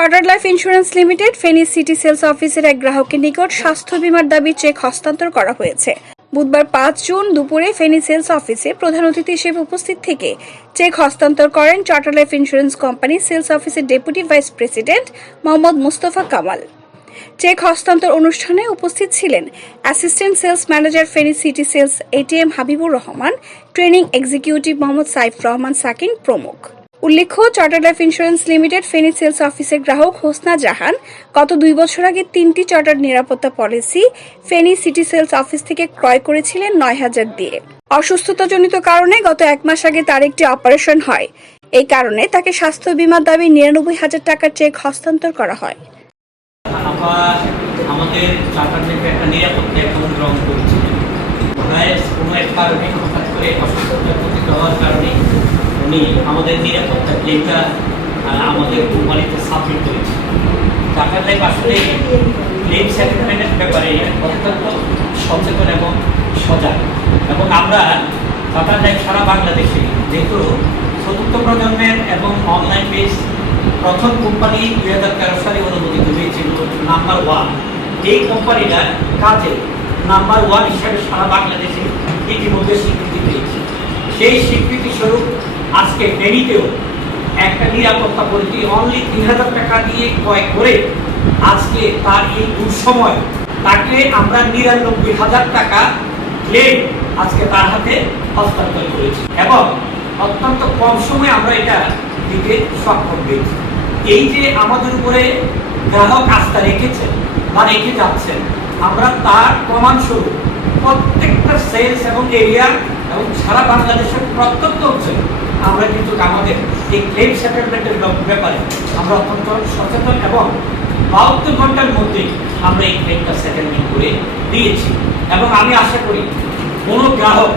Chartered life insurance limited Feni city sales অফিসের এক গ্রাহকের নিকট স্বাস্থ্য বীমার দাবি চেক হস্তান্তর করা হয়েছে। বুধবার পাঁচ জুন দুপুরে ফেনী সেলস অফিসে প্রধান অতিথি হিসেবে উপস্থিত থেকে চেক হস্তান্তর করেন charter life insurance company sales অফিসের deputy vice president Mohammad Mustafa Kamal. Cheque হস্তান্তর অনুষ্ঠানে উপস্থিত ছিলেন assistant sales manager Feni city sales ATM Habibur Rahman training executive Mohammad Saif Rahman Sakin প্রমুখ। উল্লেখ্য charter life insurance limited Feni sales অফিসের গ্রাহক হোসনা জাহান গত দুই বছর আগে তিনটি চার্টার নিরাপত্তা policy Feni city sales office থেকে ক্রয় করেছিলেন নয় হাজার দিয়ে। অসুস্থতাজনিত কারণে গত এক মাস আগে তার একটি অপারেশন হয়। এই কারণে তাকে স্বাস্থ্য বীমার দাবি নিরানব্বই হাজার টাকার চেক হস্তান্তর করা হয়। আমাদের চার্টার একটা নিরাপত্তা অ্যাকাউন্ট করেছিলেন কোনো এক কারণে হঠাৎ করে কারণে উনি আমাদের নিরাপত্তা ক্লেমটা আমাদের কোম্পানিতে সাবমিট করেছে। চার্টার লাইফ আসলে ক্লেম সেটেলমেন্টের ব্যাপারে অত্যন্ত সচেতন এবং সজাগ। এবং আমরা চার্টার লাইফ সারা বাংলাদেশে যেহেতু চতুর্থ প্রজন্মের এবং অনলাইন বেস প্রথম কোম্পানি দুই হাজার তেরো সালে অনুমোদিত হয়েছিল নাম্বার ওয়ান এই কোম্পানিটা কাজে নাম্বার ওয়ান হিসাবে সারা বাংলাদেশে ইতিমধ্যে স্বীকৃতি পেয়েছে। সেই স্বীকৃতি স্বরূপ আজকে ফেনীতেও একটা নিরাপত্তা পরিধি অনলি তিন হাজার টাকা দিয়ে ক্রয় করে আজকে তার এই দুঃসময় তাকে আমরা নিরানব্বই হাজার টাকা ক্লেম আজকে তার হাতে হস্তান্তর করেছি। এবং অত্যন্ত কম সময়ে আমরা এটা দিতে সক্ষম হয়েছি। এই যে আমাদের উপরে গ্রাহক আস্থা রেখেছেন বা রেখে যাচ্ছেন, আমরা তার প্রমাণস্বরূপ প্রত্যেকটা সেলস এবং এরিয়া এবং সারা বাংলাদেশের প্রত্যন্ত অঞ্চলে আমরা কিন্তু আমাদের এই ক্লেম সেটেলমেন্টের ব্যাপারে আমরা অত্যন্ত সচেতন এবং বাহাত্তর ঘণ্টার মধ্যে আমরা এই ক্লেমটা সেটেলমেন্ট করে দিয়েছি। এবং আমি আশা করি কোনো গ্রাহক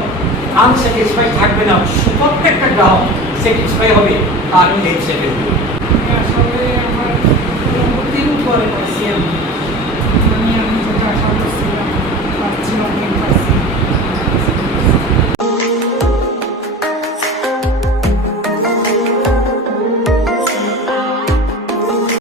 আনস্যাটিসফাই থাকবে না। প্রত্যেকটা গ্রাহক স্যাটিসফাই হবে তার ক্লেম সেটেলমেন্ট আসলে আমার তিন করে